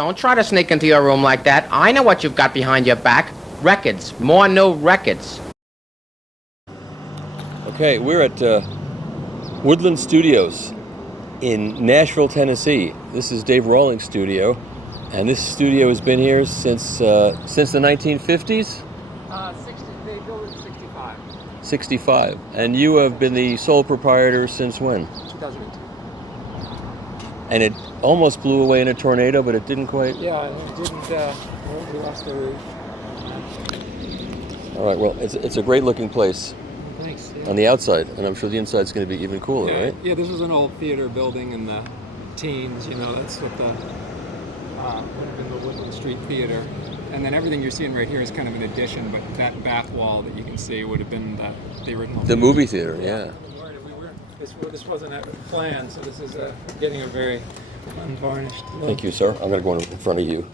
Don't try to sneak into your room like that. I know what you've got behind your back. Records. More new records. Okay, we're at Woodland Studios in Nashville, Tennessee. This is Dave Rawlings' studio, and this studio has been here since the 1950s? They built it in 65. 65. And you have been the sole proprietor since when? 2002. And it almost blew away in a tornado, but it didn't quite? Yeah, and it didn't, we lost the roof. All right, well, it's a great looking place. Thanks. Yeah. On the outside, and I'm sure the inside's going to be even cooler, Yeah, right? Yeah, this was an old theater building in the teens, you know, that's what the, would have been the Woodland Street Theater. And then everything you're seeing right here is kind of an addition, but that back wall that you can see would have been the original. The movie theater, yeah. This wasn't a plan, so this is getting a very unvarnished look. Thank you, sir. I'm going to go in front of you.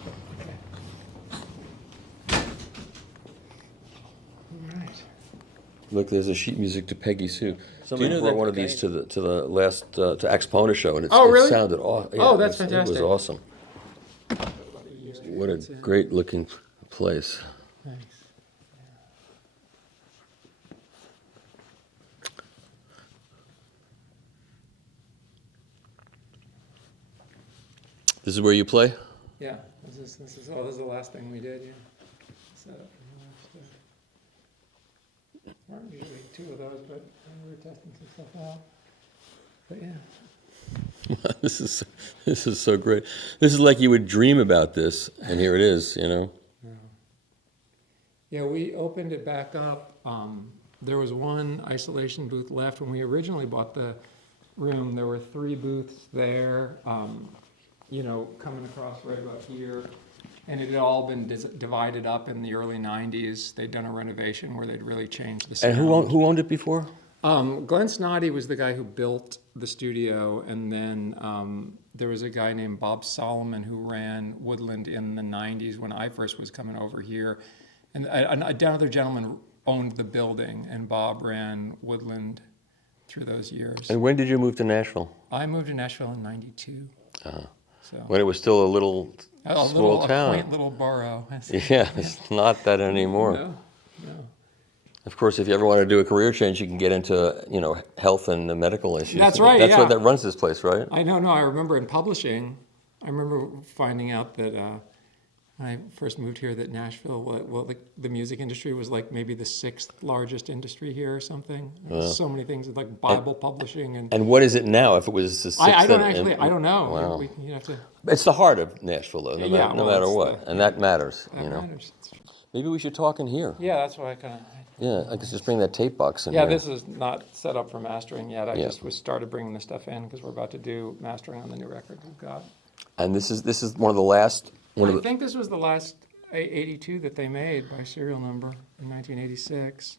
Look, there's a sheet music to Peggy Sue. Somebody brought one of these to the last to Axpona show, and it sounded awesome. Yeah, oh, that's fantastic. It was awesome. What a great looking place. Thanks. This is where you play? Yeah. This is the last thing we did. Yeah. Set up. Weren't usually two of those, but we were testing some stuff out. But yeah. This is so great. This is like you would dream about this, and here it is, you know. Yeah, we opened it back up. There was one isolation booth left. When we originally bought the room, there were 3 booths there, you know, coming across right about here. And it had all been divided up in the early 90s. They'd done a renovation where they'd really changed the sound. And who owned it before? Glenn Snoddy was the guy who built the studio, and then there was a guy named Bob Solomon who ran Woodland in the 90s when I first was coming over here. And another gentleman owned the building, and Bob ran Woodland through those years. And when did you move to Nashville? I moved to Nashville in 92. So. When it was still a little small town. A quaint little borough. Yeah, it's not that anymore. No. Of course, if you ever want to do a career change, you can get into, you know, health and the medical issues. That's right, That's yeah. what that runs this place, right? I know, no, I remember in publishing, I remember finding out that when I first moved here that Nashville, well, the music industry was like maybe the 6th largest industry here or something. So many things, like Bible publishing. And what is it now, if it was the 6th? I don't know. Wow. You have to. It's the heart of Nashville, though, no matter what. And that matters, That you know. matters. Maybe we should talk in here. Yeah, that's why I kind of. Yeah, I could just bring that tape box in Yeah, here. this is not set up for mastering yet. I just started bringing the stuff in because we're about to do mastering on the new record we've got. And this is one of the last. I think this was the last 82 that they made by serial number in 1986.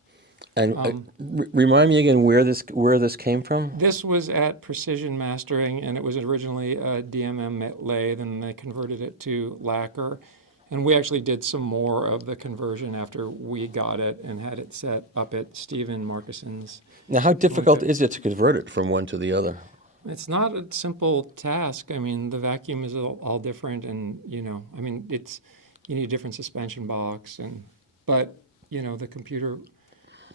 And remind me again where this came from. This was at Precision Mastering, and it was originally a DMM lathe, and they converted it to lacquer. And we actually did some more of the conversion after we got it and had it set up at Stephen Marcussen's. Now, how difficult is it to convert it from one to the other? It's not a simple task. I mean, the vacuum is all different, and you know, I mean, you need a different suspension box, but you know, the computer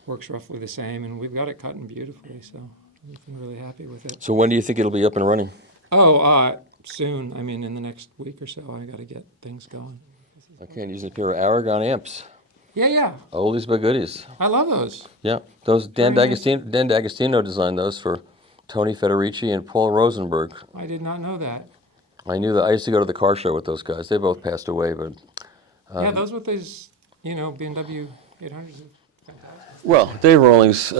works roughly the same, and we've got it cutting beautifully, so we've been really happy with it. So when do you think it'll be up and running? Oh, soon. I mean, in the next week or so, I got to get things going. Okay, and using a pair of Aragon amps. Yeah. Oldies but goodies. I love those. Yeah, those Dan D'Agostino designed those for Tony Federici and Paul Rosenberg. I did not know that. I knew that. I used to go to the car show with those guys. They both passed away, but. Yeah, those with these, you know, BMW 800s. Well, Dave Rawlings,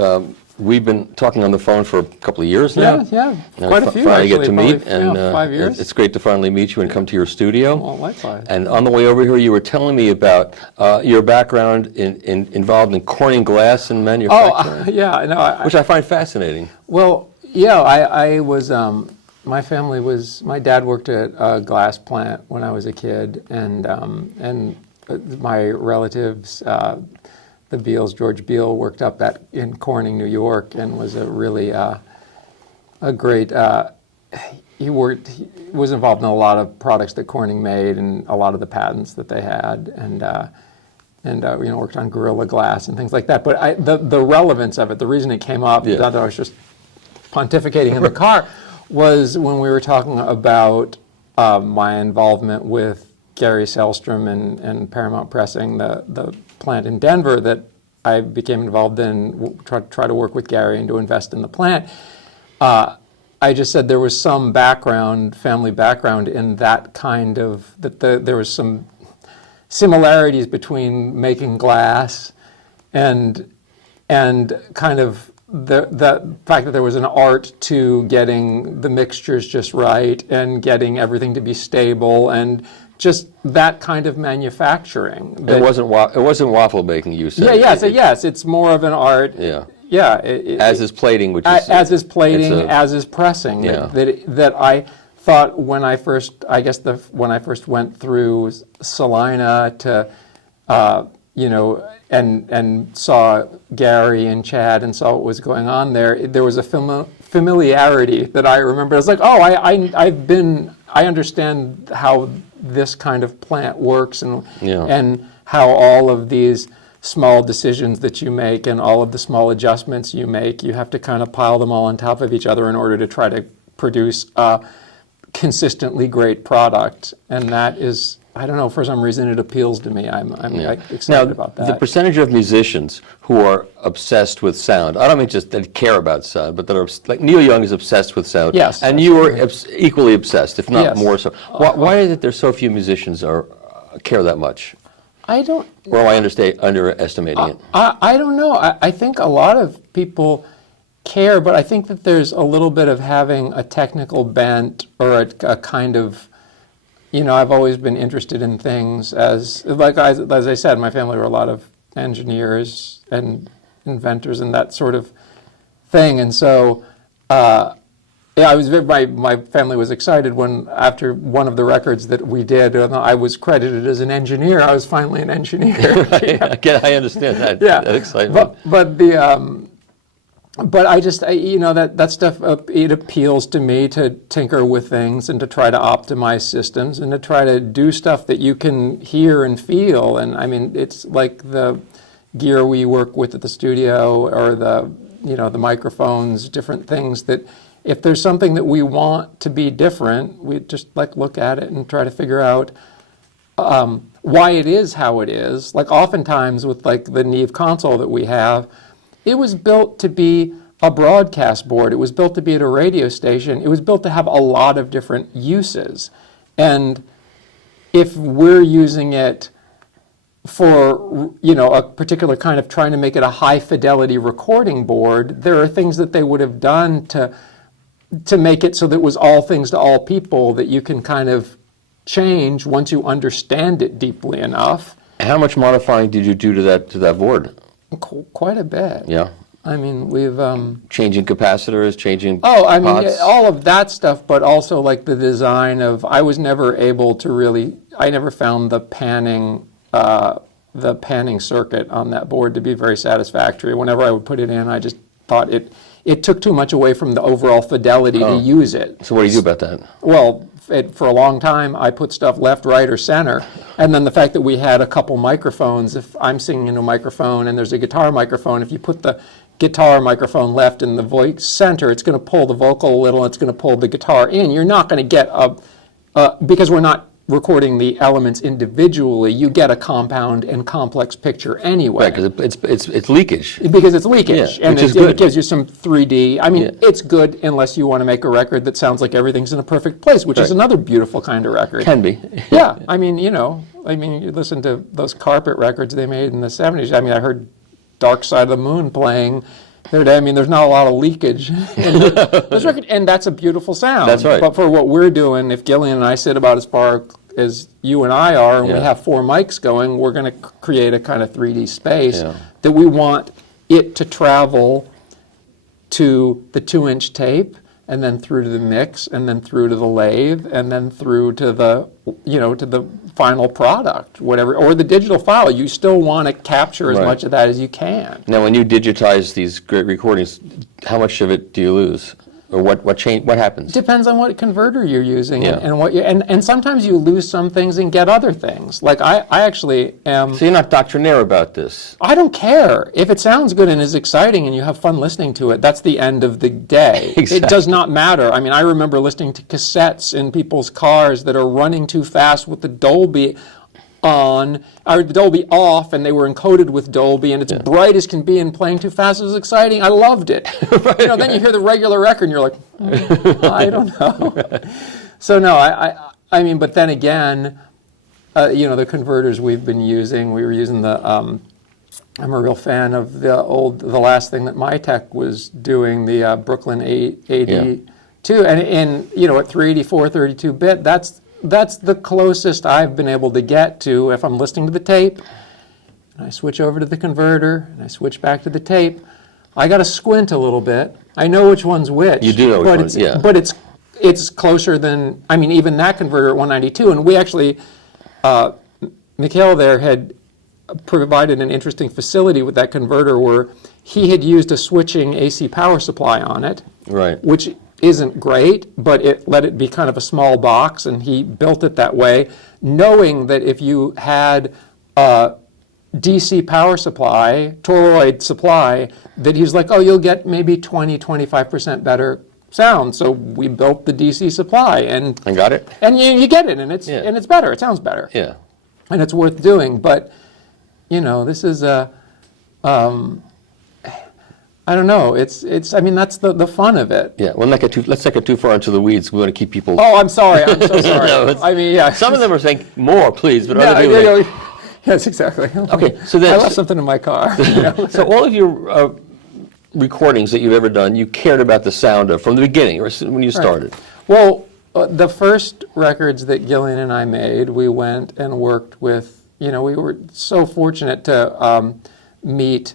we've been talking on the phone for a couple of years now. Yeah, quite a few finally actually. Get to meet, and 5 years. It's great to finally meet you and come to your studio. Well, likewise. And on the way over here, you were telling me about your background involved in Corning glass and manufacturing. Oh, yeah, no. Which I find fascinating. Well, yeah, I was. My family was. My dad worked at a glass plant when I was a kid, and my relatives. The Beals, George Beal, worked up in Corning, New York, and was a really a great, he was involved in a lot of products that Corning made and a lot of the patents that they had, and worked on Gorilla Glass and things like that. But the relevance of it, the reason it came up, that I was just pontificating in the car, was when we were talking about my involvement with Gary Selstrom and Paramount Pressing, the plant in Denver that I became involved in, try to work with Gary and to invest in the plant. I just said there was some family background in that kind of, there was some similarities between making glass and kind of the fact that there was an art to getting the mixtures just right and getting everything to be stable and just that kind of manufacturing. It wasn't waffle making, you said. Yes, it's more of an art. Yeah. Yeah. As is plating, which is... As is plating, as is pressing. Yeah. That I thought when I first went through Salina to, and saw Gary and Chad and saw what was going on there was a familiarity that I remember. I was like, oh, I understand how this kind of plant works and how all of these small decisions that you make and all of the small adjustments you make, you have to kind of pile them all on top of each other in order to try to produce a consistently great product. And that is, I don't know, for some reason it appeals to me. I'm excited about that. The percentage of musicians who are obsessed with sound, I don't mean just that care about sound, but that are, like Neil Young is obsessed with sound. Yes. And you are equally obsessed, if not Yes. more so. Why is it there's so few musicians care that much? I don't... Or am I underestimating it? I don't know. I think a lot of people care, but I think that there's a little bit of having a technical bent or a kind of, I've always been interested in things as I said, my family were a lot of engineers and inventors and that sort of thing. And so, my family was excited when, after one of the records that we did, I was credited as an engineer. I was finally an engineer. I understand that. That excitement. But I just, that stuff, it appeals to me to tinker with things and to try to optimize systems and to try to do stuff that you can hear and feel. And I mean, it's like the gear we work with at the studio or the microphones, different things that if there's something that we want to be different, we just look at it and try to figure out why it is how it is. Like oftentimes with the Neve console that we have, it was built to be a broadcast board. It was built to be at a radio station. It was built to have a lot of different uses. And if we're using it for, a particular kind of trying to make it a high fidelity recording board, there are things that they would have done to make it so that it was all things to all people that you can kind of change once you understand it deeply enough. How much modifying did you do to that board? Quite a bit. Yeah. I mean, we've... changing capacitors, changing pots. All of that stuff, but also the design of... I was never able to really... I never found the panning circuit on that board to be very satisfactory. Whenever I would put it in, I just thought it took too much away from the overall fidelity to use it. So what do you do about that? Well, for a long time, I put stuff left, right, or center. And then the fact that we had a couple microphones, if I'm singing into a microphone and there's a guitar microphone, if you put the guitar microphone left and the voice center, it's going to pull the vocal a little, it's going to pull the guitar in. You're not going to get because we're not recording the elements individually, you get a compound and complex picture anyway. Right, because it's leakage. Because it's leakage, Yeah, and which is good. it gives you some 3D. I mean, it's good unless you want to make a record that sounds like everything's in a perfect place, which is another beautiful kind of record. Can be. Yeah, I mean, you listen to those carpet records they made in the 70s. I mean, I heard Dark Side of the Moon playing the other day. I mean, there's not a lot of leakage in this record, and that's a beautiful sound. That's right. But for what we're doing, if Gillian and I sit about as far as you and I are, and we have 4 mics going, we're going to create a kind of 3D space that we want it to travel to the 2-inch tape, and then through to the mix, and then through to the lathe, and then through to the, to the final product, whatever, or the digital file. You still want to capture as much of that as you can. Now, when you digitize these great recordings, how much of it do you lose? Or what change? What happens? Depends on what converter you're using Yeah. and what you and sometimes you lose some things and get other things. Like I actually am. So you're not doctrinaire about this. I don't care. If it sounds good and is exciting and you have fun listening to it, that's the end of the day. Exactly. It does not matter. I mean, I remember listening to cassettes in people's cars that are running too fast with the Dolby on, or the Dolby off, and they were encoded with Dolby, and it's bright as can be and playing too fast. It was exciting. I loved it. Right. You know, then you hear the regular record and you're like, I don't know. So no, I mean, but then again, you know, the converters we've been using, we were using the, I'm a real fan of the last thing that MyTech was doing, the Brooklyn AD2, and you know, at 384, 32-bit, that's the closest I've been able to get to if I'm listening to the tape, and I switch over to the converter, and I switch back to the tape. I got to squint a little bit. I know which one's which. You do know which one, yeah. But it's closer than, I mean, even that converter at 192, and we actually, Mikhail there had provided an interesting facility with that converter where he had used a switching AC power supply on it, Right. which isn't great, but it let it be kind of a small box, and he built it that way, knowing that if you had a DC power supply, toroid supply, that he's like, oh, you'll get maybe 20-25% better sound. So we built the DC supply, and I got it. and you get it, and it's better. It sounds better, Yeah. and it's worth doing. But you know, this is a I don't know. It's. I mean, that's the fun of it. Yeah. Well, let's not get too far into the weeds. We want to keep people. Oh, I'm sorry. I'm so sorry. No, I mean, yeah. Some of them are saying more, please, but Yeah, other people. yeah, yeah. Yes, exactly. Okay, so then I left something in my car. You know? So all of your recordings that you've ever done, you cared about the sound of from the beginning, or when you started. Well, the first records that Gillian and I made, we went and worked with. You know, we were so fortunate to meet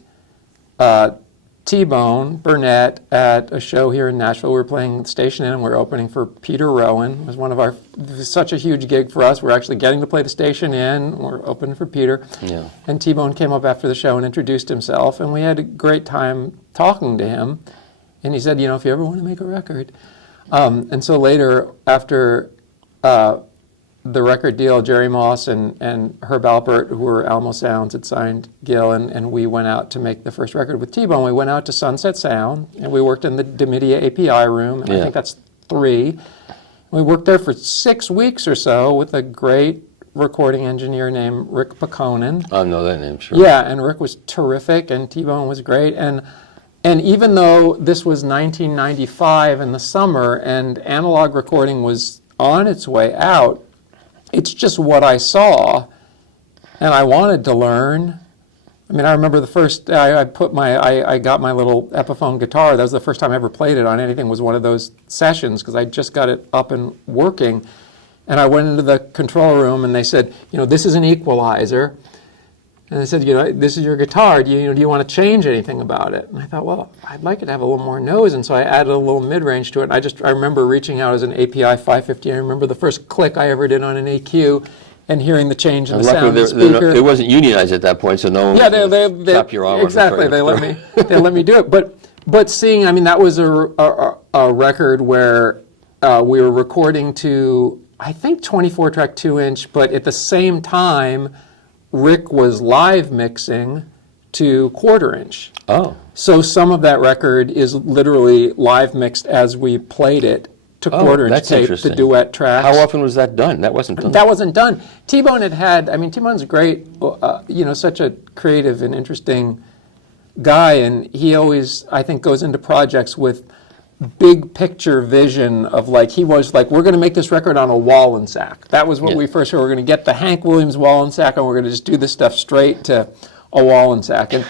T-Bone Burnett at a show here in Nashville. We were playing Station Inn, and we were opening for Peter Rowan. It was such a huge gig for us. We're actually getting to play the Station Inn. We're opening for Peter. Yeah. And T-Bone came up after the show and introduced himself, and we had a great time talking to him. And he said, you know, if you ever want to make a record. And so later, after the record deal, Jerry Moss and Herb Alpert, who were Alamo Sounds, had signed Gil, and we went out to make the first record with T-Bone. We went out to Sunset Sound, and we worked in the Demidia API room, and I think that's 3. We worked there for 6 weeks or so with a great recording engineer named Rick Paconin. I know that name, sure. Yeah, and Rick was terrific, and T-Bone was great. And even though this was 1995 in the summer, and analog recording was on its way out, it's just what I saw, and I wanted to learn. I mean, I remember the first, I got my little Epiphone guitar. That was the first time I ever played it on anything, was one of those sessions, because I just got it up and working. And I went into the control room, and they said, you know, this is an equalizer. And they said, you know, this is your guitar. Do you want to change anything about it? And I thought, well, I'd like it to have a little more nose. And so I added a little mid-range to it. And I remember reaching out as an API 550. I remember the first click I ever did on an AQ and hearing the change in the sound of the speaker. It wasn't unionized at that point, so no one they tap your arm. exactly. They let me do it. But seeing, I mean, that was a record where we were recording to, I think, 24-track 2-inch, but at the same time, Rick was live mixing to 1/4-inch. Oh. So some of that record is literally live mixed as we played it to 1/4-inch tape, the duet tracks. How often was that done? That wasn't done. That wasn't done. T-Bone I mean, T-Bone's great, you know, such a creative and interesting guy, and he always, I think, goes into projects with big picture vision of, like, he was like, we're going to make this record on a Wallensack. That was what we first heard. We're going to get the Hank Williams Wallensack, and we're going to just do this stuff straight to a Wallensack.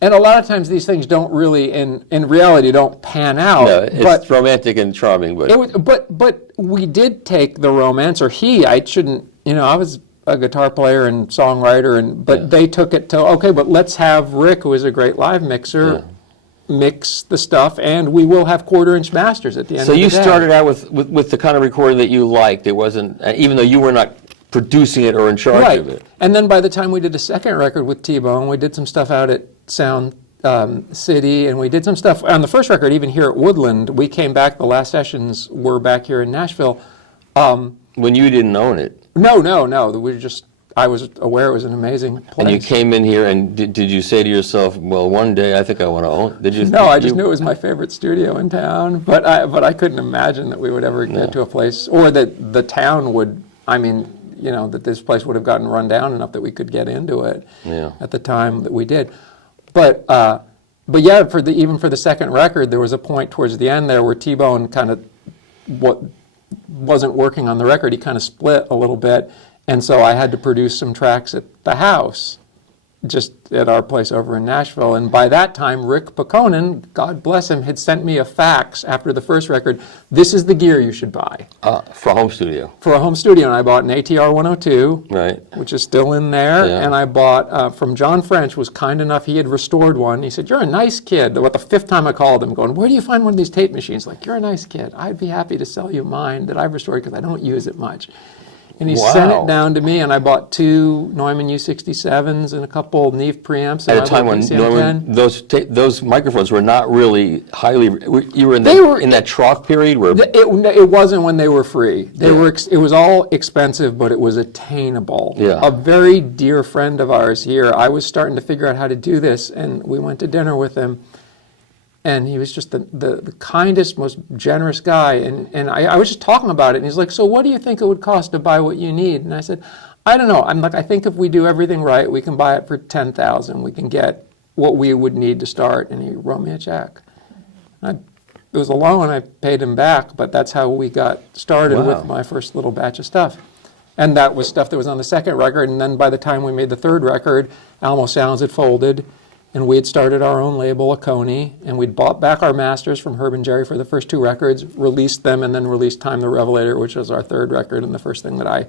And a lot of times these things don't really, in reality, don't pan out. No, it's romantic and charming, but we did take the romance, or I shouldn't, you know, I was a guitar player and songwriter, but they took it to, okay, but let's have Rick, who is a great live mixer, mix the stuff, and we will have 1/4-inch masters at the end of the day. So you started out with the kind of recording that you liked. It wasn't, even though you were not producing it or in charge of it. And then by the time we did the second record with T-Bone, we did some stuff out at City, and we did some stuff on the first record. Even here at Woodland, we came back. The last sessions were back here in Nashville. When you didn't own it. No. I was aware it was an amazing place. And you came in here, and did you say to yourself, well, one day I think I want to own it? Did you? No, I just knew it was my favorite studio in town, but I couldn't imagine that we would ever get to a place, or that the town would, that this place would have gotten run down enough that we could get into it at the time that we did. But yeah, even for the second record, there was a point towards the end there where T-Bone kind of wasn't working on the record. He kind of split a little bit. And so I had to produce some tracks at the house, just at our place over in Nashville. And by that time, Rick Pecconen, God bless him, had sent me a fax after the first record. This is the gear you should buy. For a home studio. For a home studio. And I bought an ATR 102, right, which is still in there. Yeah. And I bought, from John French, was kind enough, he had restored one. He said, you're a nice kid. About the fifth time I called him, going, where do you find one of these tape machines? Like, you're a nice kid. I'd be happy to sell you mine that I've restored because I don't use it much. And he sent it down to me, and I bought 2 Neumann U67s and a couple Neve preamps. At a time when Neumann, those microphones were not really highly. You were in that trough period where it wasn't when they were free. It was all expensive, but it was attainable. Yeah. A very dear friend of ours here, I was starting to figure out how to do this, and we went to dinner with him. And he was just the kindest, most generous guy. And I was just talking about it. And he's like, so what do you think it would cost to buy what you need? And I said, I don't know. I'm like, I think if we do everything right, we can buy it for $10,000. We can get what we would need to start. And he wrote me a check. It was a loan. I paid him back. But that's how we got started with my first little batch of stuff. And that was stuff that was on the second record. And then by the time we made the third record, Alamo Sounds had folded. And we had started our own label, Aconi, and we'd bought back our masters from Herb and Jerry for the first 2 records, released them, and then released Time the Revelator, which was our third record and the first thing that I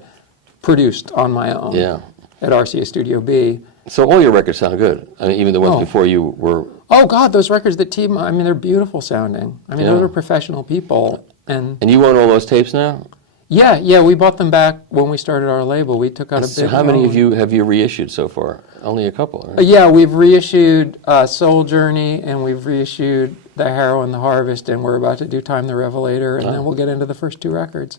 produced on my own at RCA Studio B. So all your records sound good. I mean, even the ones before you were. Oh God, those records that they're beautiful sounding. I mean, those are professional people. And you own all those tapes now? Yeah, we bought them back when we started our label. We took out a big So how many have you reissued so far? Only a couple, right? Yeah, we've reissued Soul Journey, and we've reissued The Harrow and the Harvest, and we're about to do Time the Revelator, and then we'll get into the first 2 records,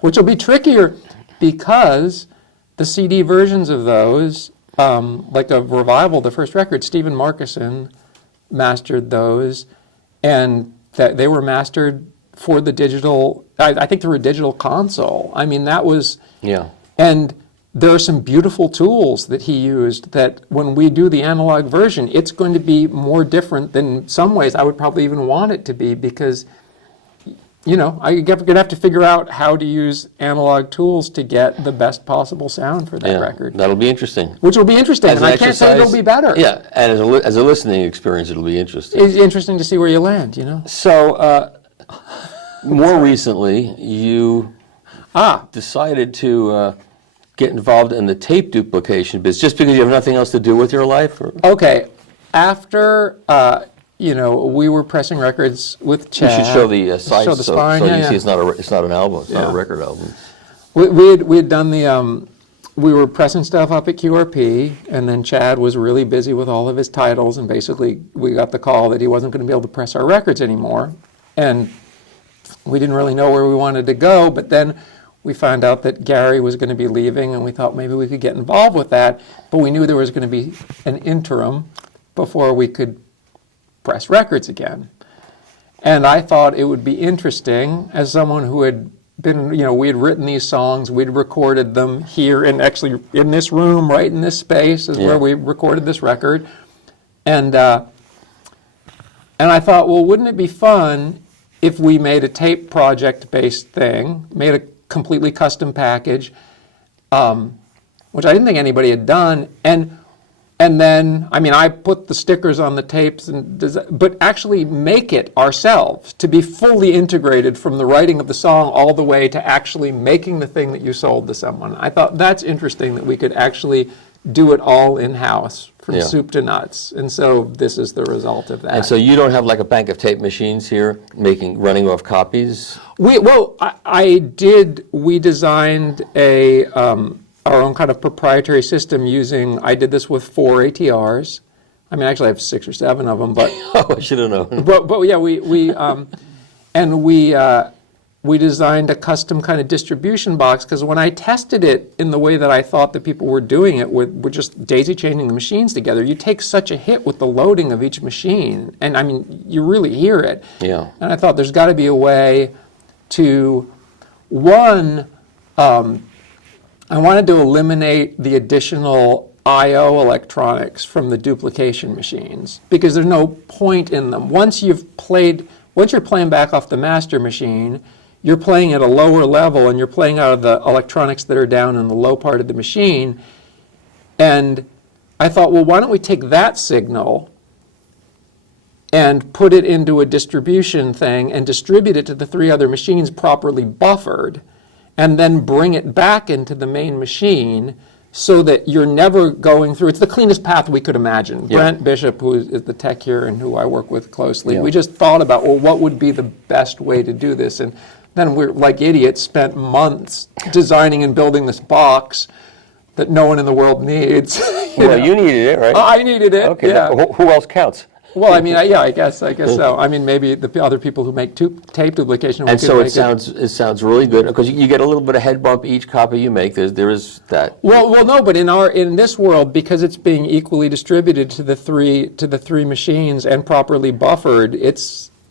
which will be trickier because the CD versions of those, like a Revival, the first record, Stephen Marcussen mastered those, and they were mastered for the digital, I think through a digital console. I mean, that was, and there are some beautiful tools that he used that when we do the analog version, it's going to be more different than some ways I would probably even want it to be because, you're going to have to figure out how to use analog tools to get the best possible sound for that record. That'll be interesting. Which will be interesting, and I can't say it'll be better. Yeah, and as a listening experience, it'll be interesting. It's interesting to see where you land, So, more recently, you decided to get involved in the tape duplication business just because you have nothing else to do with your life? Or? Okay. After, we were pressing records with Chad. You should show the site show the spine, so you see it's not an album. It's not a record album. We had done we were pressing stuff up at QRP, and then Chad was really busy with all of his titles, and basically we got the call that he wasn't going to be able to press our records anymore. And we didn't really know where we wanted to go, but then we found out that Gary was going to be leaving, and we thought maybe we could get involved with that, but we knew there was going to be an interim before we could press records again. And I thought it would be interesting, as someone who had been, we had written these songs, we'd recorded them here, and actually in this room, right in this space is where we recorded this record. And I thought, well, wouldn't it be fun if we made a tape project-based thing, made a completely custom package, which I didn't think anybody had done, and then, I put the stickers on the tapes, but actually make it ourselves to be fully integrated from the writing of the song all the way to actually making the thing that you sold to someone. I thought that's interesting that we could actually do it all in-house from soup to nuts. And so this is the result of that. And so you don't have like a bank of tape machines here running off copies? I did. We designed our own kind of proprietary system I did this with 4 ATRs, I mean, actually I have 6 or 7 of them, but Oh, I should have known. but yeah, we designed a custom kind of distribution box, because when I tested it in the way that I thought that people were doing it, we're just daisy chaining the machines together, you take such a hit with the loading of each machine, and I mean, you really hear it. Yeah. And I thought there's got to be a way to, one, I wanted to eliminate the additional I/O electronics from the duplication machines, because there's no point in them. Once you're playing back off the master machine, you're playing at a lower level, and you're playing out of the electronics that are down in the low part of the machine. And I thought, well, why don't we take that signal and put it into a distribution thing and distribute it to the 3 other machines properly buffered, and then bring it back into the main machine, so that you're never going through. It's the cleanest path we could imagine. Yeah. Brent Bishop, who is the tech here and who I work with closely, Yeah. we just thought about, well, what would be the best way to do this? And then we're, like idiots, spent months designing and building this box that no one in the world needs. Well, you needed it, right? I needed it. Okay. Yeah. Who else counts? Well, I mean, yeah, I guess so. I mean, maybe the other people who make tape duplication. And so it sounds really good, because you get a little bit of head bump each copy you make. There is that. Well, no, but in this world, because it's being equally distributed to the three machines and properly buffered,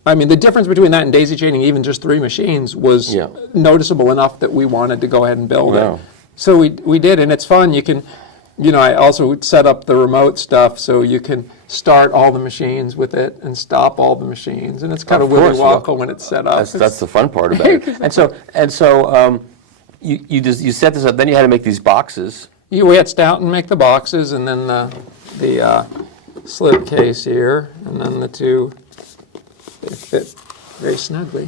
I mean, the difference between that and daisy chaining even just 3 machines was noticeable enough that we wanted to go ahead and build it. So we did, and it's fun. You can, I also set up the remote stuff, so you can start all the machines with it and stop all the machines, and it's kind of Willy Wonka when it's set up. That's the fun part about it. And so you set this up. Then you had to make these boxes. We had Stoughton make the boxes, and then the slip case here, and then the 2. They fit very snugly,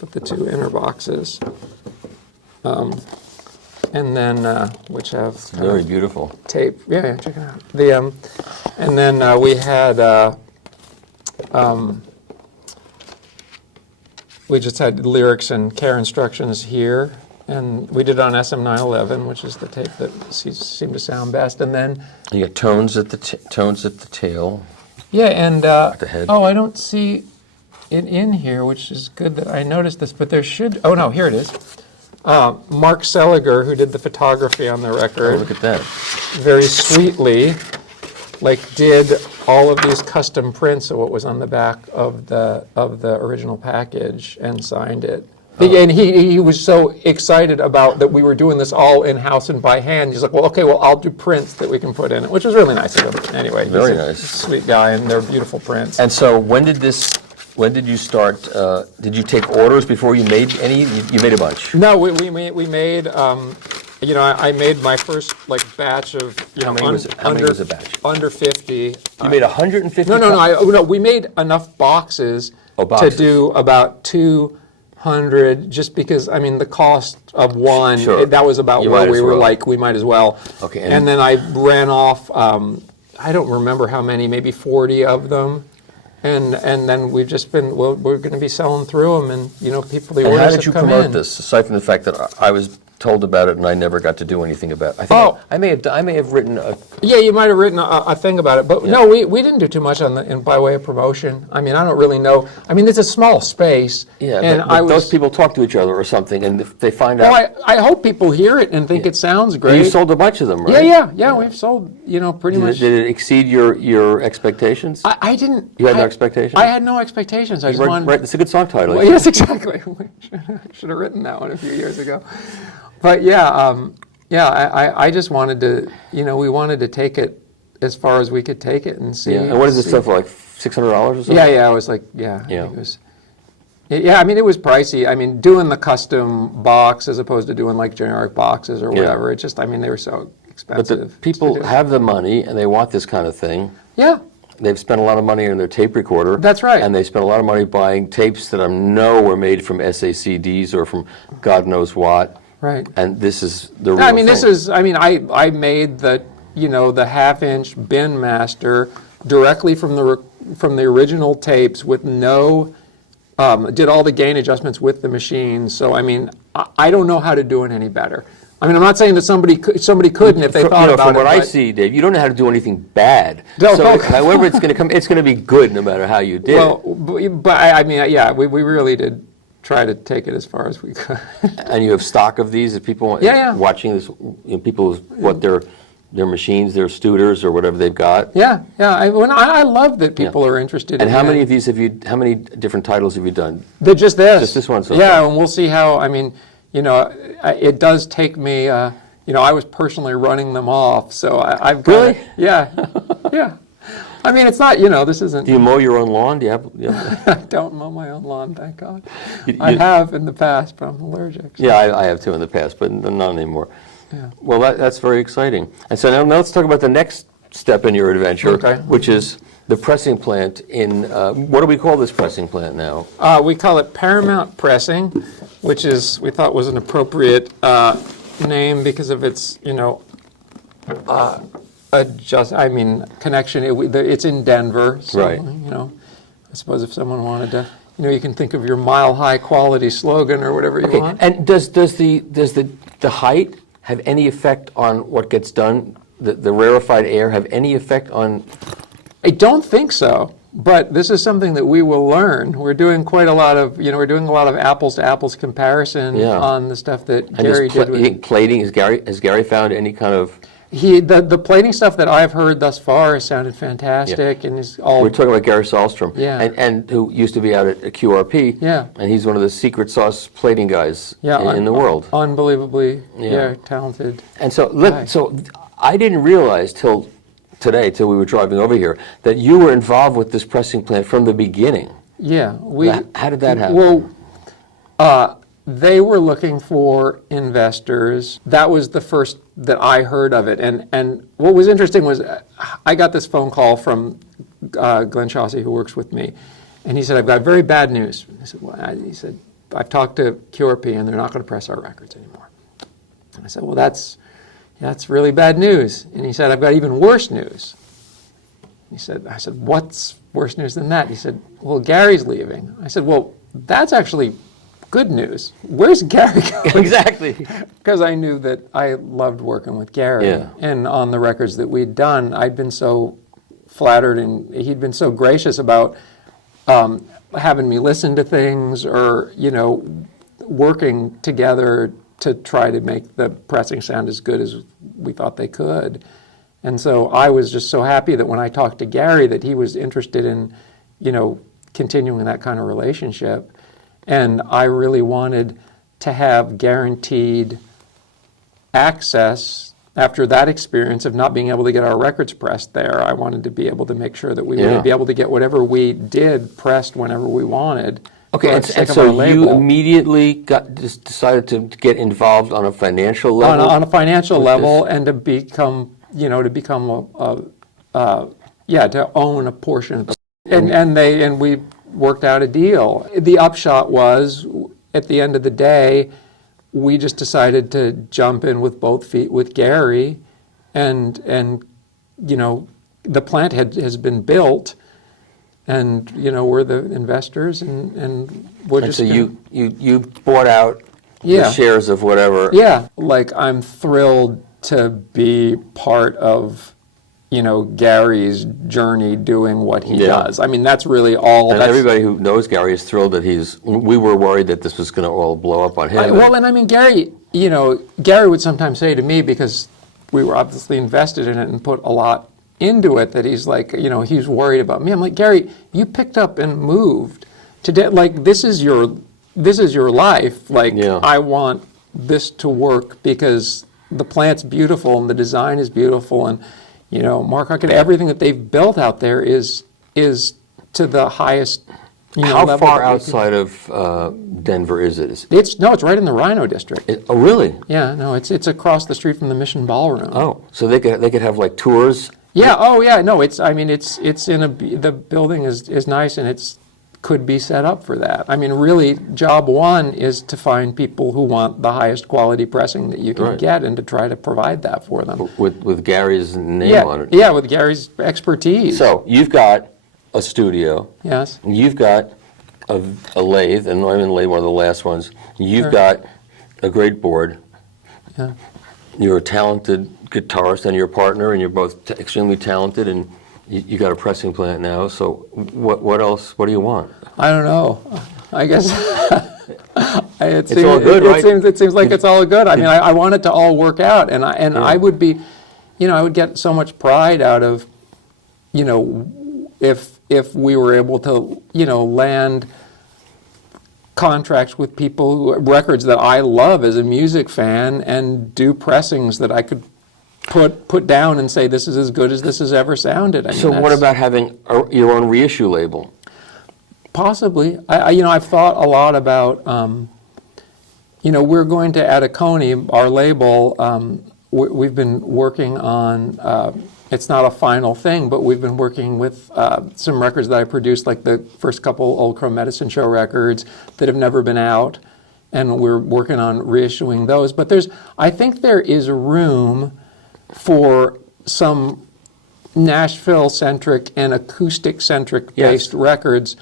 but the 2 inner boxes, and then which have Very beautiful. tape. Yeah, check it out. And then we had we just had lyrics and care instructions here, and we did it on SM911, which is the tape that seemed to sound best. And then You got tones at the tail. yeah, and The head. oh, I don't see it in here, which is good that I noticed this, but there should, oh no, here it is. Mark Seliger, who did the photography on the record, Oh, look at that. very sweetly, did all of these custom prints of what was on the back of the original package and signed it. And he was so excited about that we were doing this all in-house and by hand. He's like, well, okay, I'll do prints that we can put in it, which was really nice of him. Anyway, Very he's a nice. sweet guy, and they're beautiful prints. And so when did you start, did you take orders before you made any? You made a bunch. No, we made, I made my first batch of, How many was a batch? Under 50. You made 150? No, we made enough boxes, boxes. to do about 200, just because, the cost of one, Sure. that was about You where might we as were well. we might as well. Okay, And then I ran off, I don't remember how many, maybe 40 of them. And then we've just been, we're going to be selling through them, and, people, the And orders how have did you come promote in. this, aside from the fact that I was told about it and I never got to do anything about it? I think Oh. I may have written a... Yeah, you might have written a thing about it, but no, we didn't do too much by way of promotion. I don't really know. It's a small space. Yeah, and but those people talk to each other or something, and if they find out... Well, I hope people hear it and think it sounds great. You sold a bunch of them, right? Yeah, we've sold, pretty much. Did it exceed your expectations? I didn't. You had no expectations? I had no expectations. I just wanted. Right, it's a good song title. Well, yes, exactly. We should have written that one a few years ago. But I just wanted to, we wanted to take it as far as we could take it and see. Yeah. And what is this stuff like? $600 or something? Yeah. I was like, I think it was. Yeah, it was pricey. Doing the custom box as opposed to doing generic boxes or whatever. It just, they were so expensive. But the people have the money and they want this kind of thing. Yeah. They've spent a lot of money on their tape recorder. That's right. And they spent a lot of money buying tapes that I know were made from SACDs or from God knows what. Right. And this is the real thing. This is, I made the, the half-inch bin master directly from the original tapes with no, did all the gain adjustments with the machine. So, I don't know how to do it any better. I mean, I'm not saying that somebody couldn't if they thought about from it. what I but- see, Dave, you don't know how to do anything bad. No, So okay. however it's going to come, it's going to be good no matter how you did Well, it. but I mean, yeah, we really did try to take it as far as we could. And you have stock of these if people Yeah. watching this, people what their machines, their Studers or whatever they've got. Yeah. I love that people are interested. And in how it. many of these how many different titles have you done? They're just this. Just this one so Yeah, far. and we'll see how. I mean, it does take me. I was personally running them off, so I've got. Really? Yeah, yeah. I mean, it's not. This isn't. Do you mow your own lawn? Do you have I don't mow my own lawn, thank God. You- I you- have in the past, but I'm allergic. so- Yeah, I have too in the past, but not anymore. Yeah. Well, that's very exciting. And so now let's talk about the next step in your adventure, Okay. which is the pressing plant in, what do we call this pressing plant now? We call it Paramount Pressing, which we thought was an appropriate name because of its, connection. It's in Denver, so, Right. I suppose if someone wanted to, you can think of your mile high quality slogan or whatever you want. And does the height have any effect on what gets done? The rarefied air have any effect on? I don't think so, but this is something that we will learn. We're doing quite a lot of, we're doing a lot of apples to apples comparison Yeah. on the stuff that And Gary does did with. plating? Has Gary found any kind of? The plating stuff that I've heard thus far has sounded fantastic, and is all. We're talking about Gary Sahlstrom, Yeah. and who used to be out at QRP, Yeah. and he's one of the secret sauce plating guys in the world. Unbelievably, Yeah. talented. And so, Right. so I didn't realize till today, till we were driving over here, that you were involved with this pressing plant from the beginning. Yeah, How did that happen? Well, they were looking for investors. That was the first that I heard of it. And what was interesting was I got this phone call from Glenn Chauncey, who works with me, and he said, "I've got very bad news." I said, well, he said, "I've talked to QRP, and they're not going to press our records anymore." And I said, "Well, that's really bad news." And he said, "I've got even worse news." I said, "What's worse news than that?" He said, "Well, Gary's leaving." I said, "Well, that's actually good news. Where's Gary going?" Exactly. Because I knew that I loved working with Gary. Yeah. And on the records that we'd done, I'd been so flattered, and he'd been so gracious about having me listen to things or, working together to try to make the pressing sound as good as we thought they could. And so I was just so happy that when I talked to Gary that he was interested in, continuing that kind of relationship. And I really wanted to have guaranteed access after that experience of not being able to get our records pressed there. I wanted to be able to make sure that we would be able to get whatever we did pressed whenever we wanted. Okay, and so you immediately just decided to get involved on a financial level? On a financial level, and to become, to own a portion of the, and we worked out a deal. The upshot was, at the end of the day, we just decided to jump in with both feet with Gary, and the plant has been built, and we're the investors, and we're just. So you bought out Yeah. the shares of whatever. Yeah, like I'm thrilled to be part of, Gary's journey doing what he does. I mean, that's really all. And everybody who knows Gary is thrilled that we were worried that this was going to all blow up on him. Gary, Gary would sometimes say to me, because we were obviously invested in it and put a lot into it, that he's like, he's worried about me. I'm like, Gary, you picked up and moved today. Like, this is your life. Like, I want this to work because the plant's beautiful and the design is beautiful, and Marcussen, everything that they've built out there is to the highest. How level far that we outside of Denver is it? It's right in the Rhino District. Oh, really? Yeah, no, it's across the street from the Mission Ballroom. Oh, so they could have like tours. Yeah. Oh, yeah. No, it's in the building is nice, and it's could be set up for that. I mean, really, job one is to find people who want the highest quality pressing that you can get, and to try to provide that for them. With Gary's name on it. Yeah, with Gary's expertise. So you've got a studio. Yes. You've got a lathe, and I'm in lathe, one of the last ones. You've got a great board. Yeah. you're a talented guitarist and your partner, and you're both extremely talented, and you got a pressing plant now. So what else? What do you want? I don't know. I guess It's all good, right? It seems like it's all good. I mean, I want it to all work out, and I would be, I would get so much pride out of, if we were able to, land contracts with people, records that I love as a music fan, and do pressings that I could put down and say, this is as good as this has ever sounded. I mean, So what about having your own reissue label? Possibly. I've thought a lot about, we're going to Ataconi, our label, we've been working on, it's not a final thing, but we've been working with some records that I produced, like the first couple Old Crow Medicine Show records that have never been out, and we're working on reissuing those. But I think there is room for some Nashville-centric and acoustic-centric based records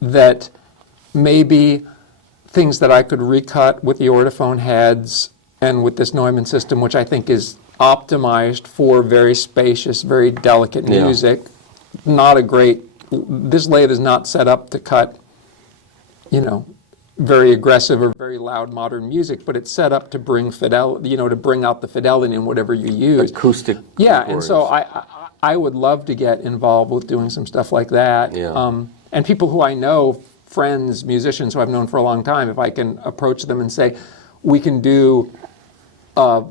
that may be things that I could recut with the Ortophone heads and with this Neumann system, which I think is optimized for very spacious, very delicate music. Not a great, this lathe is not set up to cut, very aggressive or very loud modern music, but it's set up to bring to bring out the fidelity in whatever you use. Acoustic. Yeah, and so I would love to get involved with doing some stuff like that. Yeah. And people who I know, friends, musicians who I've known for a long time, if I can approach them and say, we can do a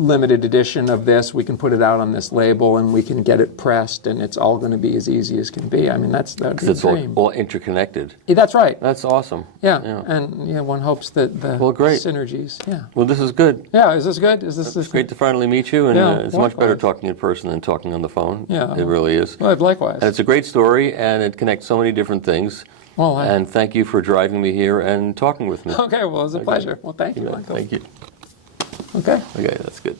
limited edition of this, we can put it out on this label, and we can get it pressed, and it's all going to be as easy as can be. I mean, that'd be a dream. All interconnected. Yeah, that's right. That's awesome. Yeah, and one hopes that the synergies. Yeah. Well, this is good. Yeah, is this good? It's great to finally meet you, and it's much better likewise. talking in person than talking on the phone. Yeah. It really is. Well, likewise. And it's a great story, and it connects so many different things. Well, and thank you for driving me here and talking with me. Okay, well, it was a pleasure. Well, thank you, Michael. Thank you. Okay. Okay, that's good.